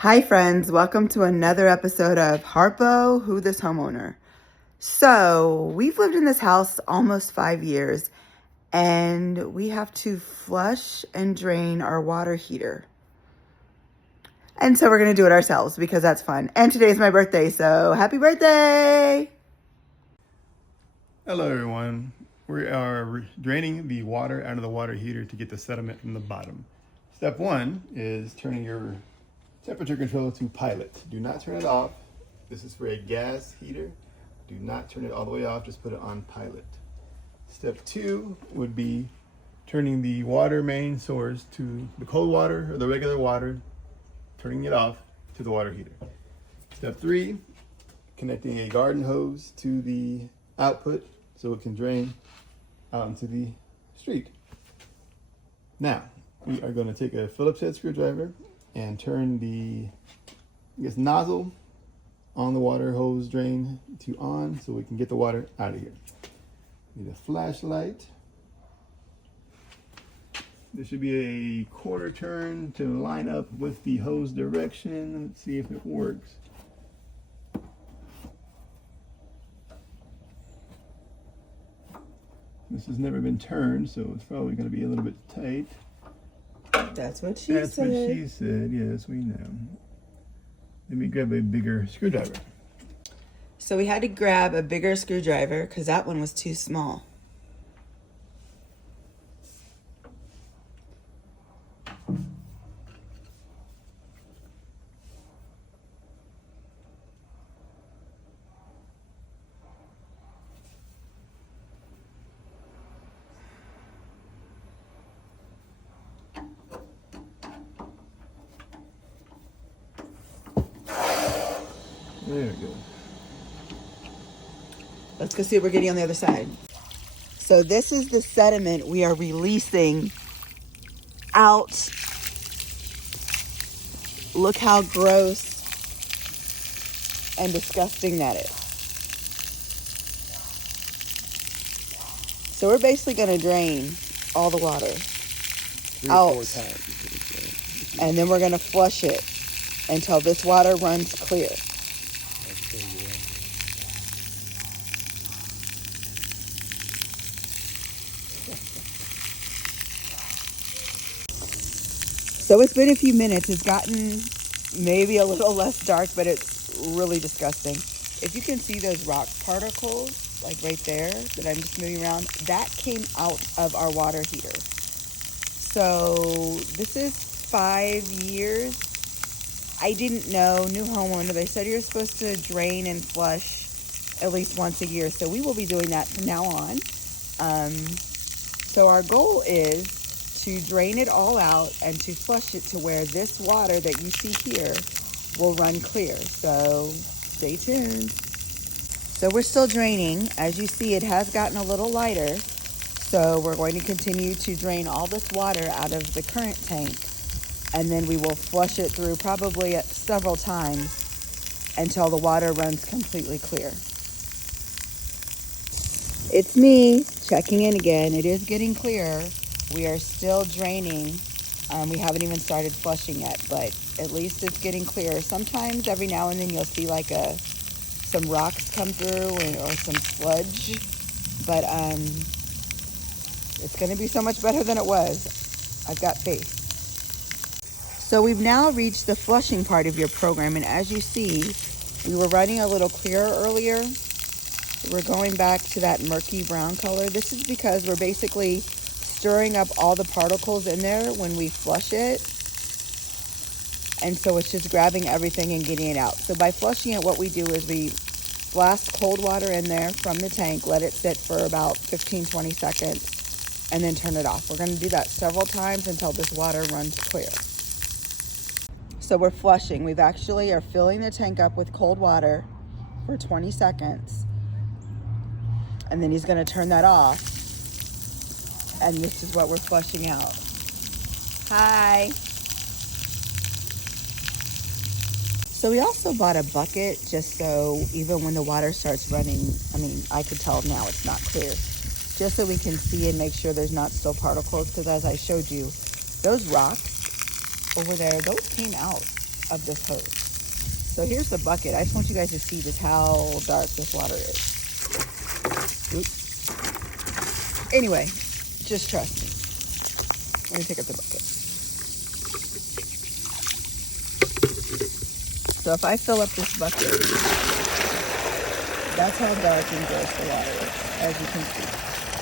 Hi friends, welcome to another episode of Harpo, Who This Homeowner. So we've lived in this house almost 5 years and we have to flush and drain our water heater. And so we're gonna do it ourselves because that's fun. And today's my birthday, so happy birthday! Hello everyone. We are draining the water out of the water heater to get the sediment from the bottom. Step one is turning your temperature controller to pilot. Do not turn it off. This is for a gas heater. Do not turn it all the way off, just put it on pilot. Step two would be turning the water main source to the cold water or the regular water, turning it off to the water heater. Step three, connecting a garden hose to the output so it can drain out into the street. Now, we are going to take a Phillips head screwdriver and turn the nozzle on the water hose drain to on so we can get the water out of here. Need a flashlight. There should be a quarter turn to line up with the hose direction. Let's see if it works. This has never been turned, so it's probably going to be a little bit tight. That's what she That's said. what she said. Yes, we know. Let me grab a bigger screwdriver. So we had to grab a bigger screwdriver because that one was too small. There we go. Let's go see what we're getting on the other side. So this is the sediment we are releasing out. Look how gross and disgusting that is. So we're basically going to drain all the water 3 out. or 4 times. And then we're going to flush it until this water runs clear. So it's been a few minutes. It's gotten maybe a little less dark, but it's really disgusting. If you can see those rock particles, like right there, that I'm just moving around, that came out of our water heater. So this is 5 years. I didn't know, new homeowner, they said you're supposed to drain and flush at least once a year. So we will be doing that from now on. So our goal is to drain it all out and to flush it to where this water that you see here will run clear. So stay tuned. So we're still draining. As you see, it has gotten a little lighter. So we're going to continue to drain all this water out of the current tank. And then we will flush it through probably several times until the water runs completely clear. It's me checking in again. It is getting clearer. We are still draining. We haven't even started flushing yet, but at least it's getting clearer. Sometimes every now and then you'll see like some rocks come through or some sludge, but it's going to be so much better than it was. I've got faith. So we've now reached the flushing part of your program, and as you see, we were running a little clearer earlier. We're going back to that murky brown color. This is because we're basically stirring up all the particles in there when we flush it. And so it's just grabbing everything and getting it out. So by flushing it, what we do is we blast cold water in there from the tank, let it sit for about 15-20 seconds, and then turn it off. We're going to do that several times until this water runs clear. So we're flushing. We've actually are filling the tank up with cold water for 20 seconds. And then he's going to turn that off. And this is what we're flushing out. Hi. So we also bought a bucket just so even when the water starts running, I could tell now it's not clear. Just so we can see and make sure there's not still particles. Because as I showed you, those rocks over there, those came out. of this hose. So here's the bucket. I just want you guys to see just how dark this water is. Oops. Anyway, just trust me. Let me pick up the bucket. So if I fill up this bucket, that's how dark and gross the water is, as you can see.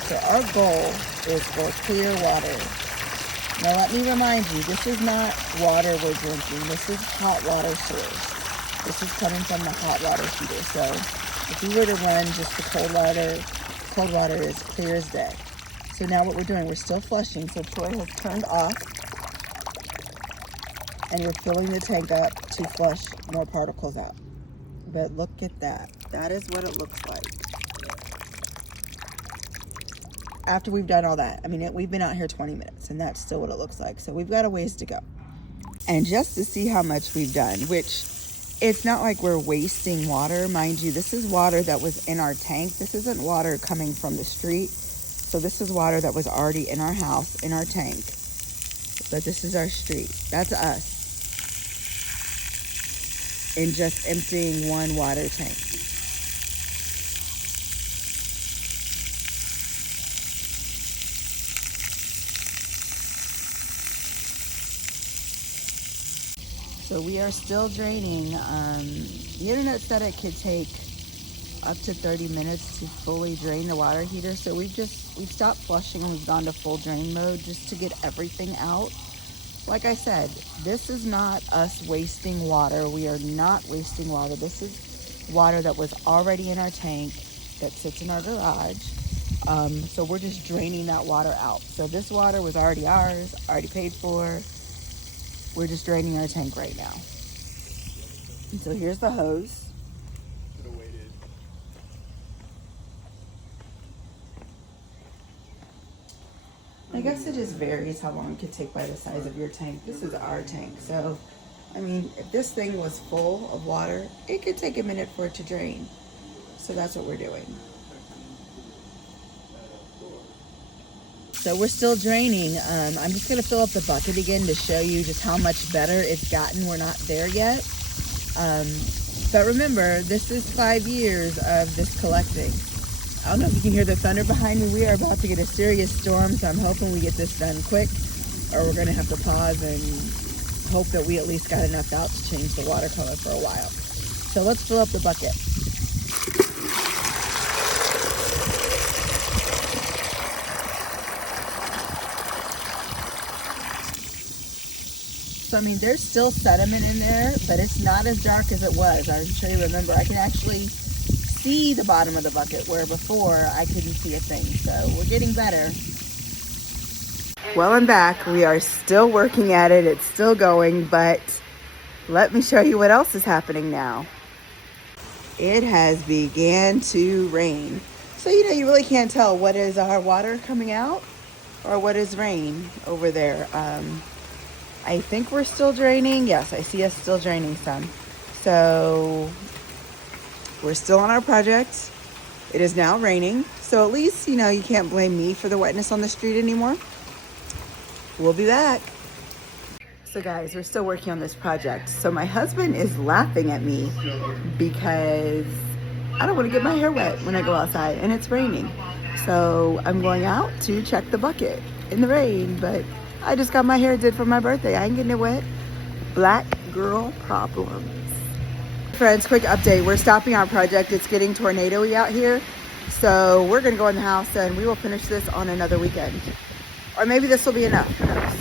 So our goal is for clear water. Now let me remind you, this is not water we're drinking. This is hot water source. This is coming from the hot water heater. So if we were to run just the cold water is clear as day. So now what we're doing, we're still flushing. So Troy has turned off. And we're filling the tank up to flush more particles out. But look at that. That is what it looks like. After we've done all that. I mean, we've been out here 20 minutes and that's still what it looks like. So we've got a ways to go. And just to see how much we've done, which it's not like we're wasting water. Mind you, this is water that was in our tank. This isn't water coming from the street. So this is water that was already in our house, in our tank. But this is our street. That's us. In just emptying one water tank. So we are still draining. The internet said it could take up to 30 minutes to fully drain the water heater. So we've stopped flushing and we've gone to full drain mode just to get everything out. Like I said, this is not us wasting water. We are not wasting water. This is water that was already in our tank that sits in our garage. So we're just draining that water out. So this water was already ours, already paid for. We're just draining our tank right now. And so here's the hose. I guess it just varies how long it could take by the size of your tank. This is our tank. So, I mean, if this thing was full of water, it could take a minute for it to drain. So that's what we're doing. So we're still draining. I'm just gonna fill up the bucket again to show you just how much better it's gotten. We're not there yet. But remember, this is 5 years of this collecting. I don't know if you can hear the thunder behind me. We are about to get a serious storm, so I'm hoping we get this done quick, or we're gonna have to pause and hope that we at least got enough out to change the watercolor for a while. So let's fill up the bucket. So, I mean, there's still sediment in there, but it's not as dark as it was. I'm sure you remember. I can actually see the bottom of the bucket where before I couldn't see a thing. So we're getting better. Well, I'm back. We are still working at it. It's still going, but let me show you what else is happening now. It has began to rain. So, you know, you really can't tell what is our water coming out or what is rain over there. I think we're still draining. Yes, I see us still draining some. So we're still on our project. It is now raining. So at least, you know, you can't blame me for the wetness on the street anymore. We'll be back. So guys, we're still working on this project. So my husband is laughing at me because I don't want to get my hair wet when I go outside and it's raining. So I'm going out to check the bucket in the rain, but I just got my hair did for my birthday. I ain't getting it wet. Black girl problems. Friends, quick update. We're stopping our project. It's getting tornado-y out here. So we're going to go in the house and we will finish this on another weekend. Or maybe this will be enough. Who knows?